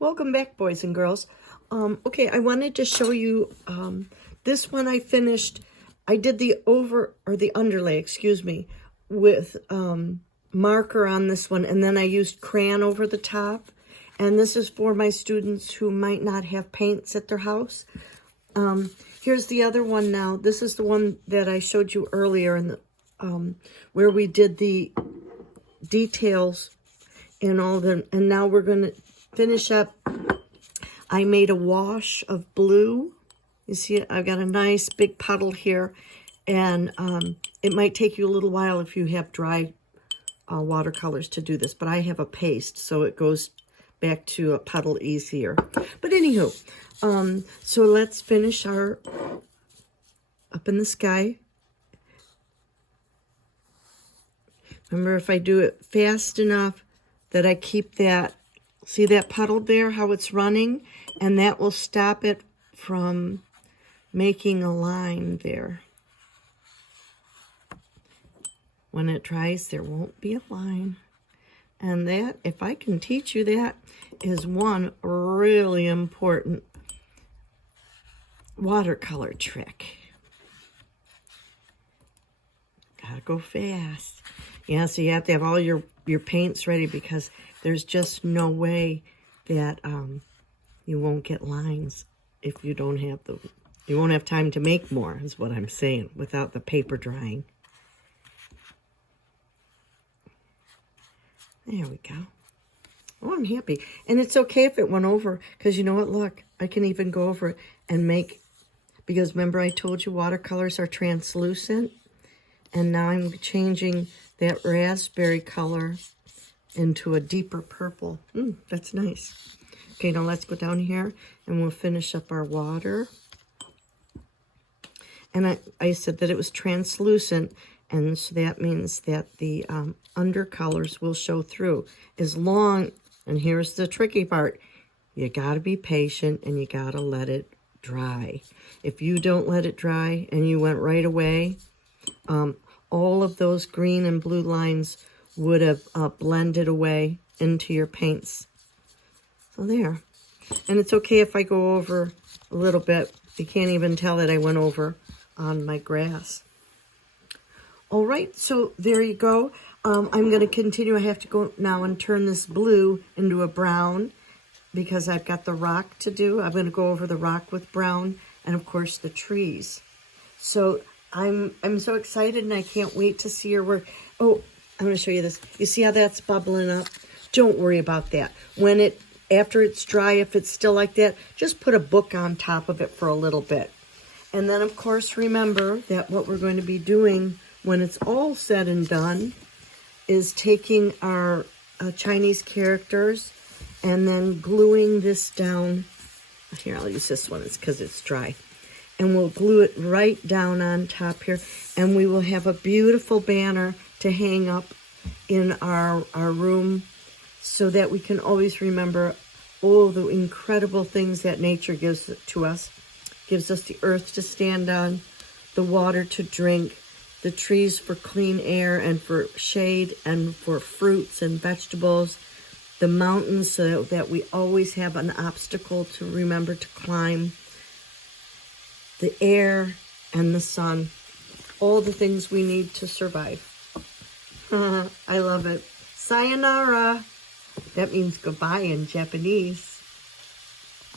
Welcome back, boys and girls. Okay, I wanted to show you this one I finished. I did the underlay, excuse me, with marker on this one, and then I used crayon over the top. And this is for my students who might not have paints at their house. Here's the other one now. This is the one that I showed you earlier in the where we did the details and all the, and now we're going to finish up. I made a wash of blue. You see, I've got a nice big puddle here, and it might take you a little while if you have dry watercolors to do this, but I have a paste, so it goes back to a puddle easier. But anywho, so let's finish our up in the sky. Remember, if I do it fast enough that I keep that, see that puddle there, how it's running? And that will stop it from making a line there. When it dries, there won't be a line. And that, if I can teach you that, is one really important watercolor trick. Gotta go fast. Yeah, so you have to have all your paints ready, because there's just no way that you won't get lines if you don't have you won't have time to make more, is what I'm saying, without the paper drying. There we go. Oh, I'm happy. And it's okay if it went over, because you know what, look, I can even go over it and make, because remember I told you watercolors are translucent, and now I'm changing that raspberry color into a deeper purple. That's nice. Okay, now let's go down here and we'll finish up our water. And I said that it was translucent, and so that means that the undercolors will show through. As long, and here's the tricky part, you gotta be patient and you gotta let it dry. If you don't let it dry and you went right away, all of those green and blue lines would have blended away into your paints. So there. And it's okay if I go over a little bit. You can't even tell that I went over on my grass. All right, so there you go. I'm going to continue. I have to go now and turn this blue into a brown, because I've got the rock to do. I'm going to go over the rock with brown, and of course the trees. So I'm so excited, and I can't wait to see your work. Oh, I'm going to show you this. You see how that's bubbling up? Don't worry about that. After it's dry, if it's still like that, just put a book on top of it for a little bit. And then, of course, remember that what we're going to be doing when it's all said and done is taking our Chinese characters and then gluing this down. Here, I'll use this one. It's because it's dry. And we'll glue it right down on top here. And we will have a beautiful banner to hang up in our room, so that we can always remember all the incredible things that nature gives to us. Gives us the earth to stand on, the water to drink, the trees for clean air and for shade and for fruits and vegetables, the mountains so that we always have an obstacle to remember to climb, the air and the sun, all the things we need to survive. I love it. Sayonara. That means goodbye in Japanese.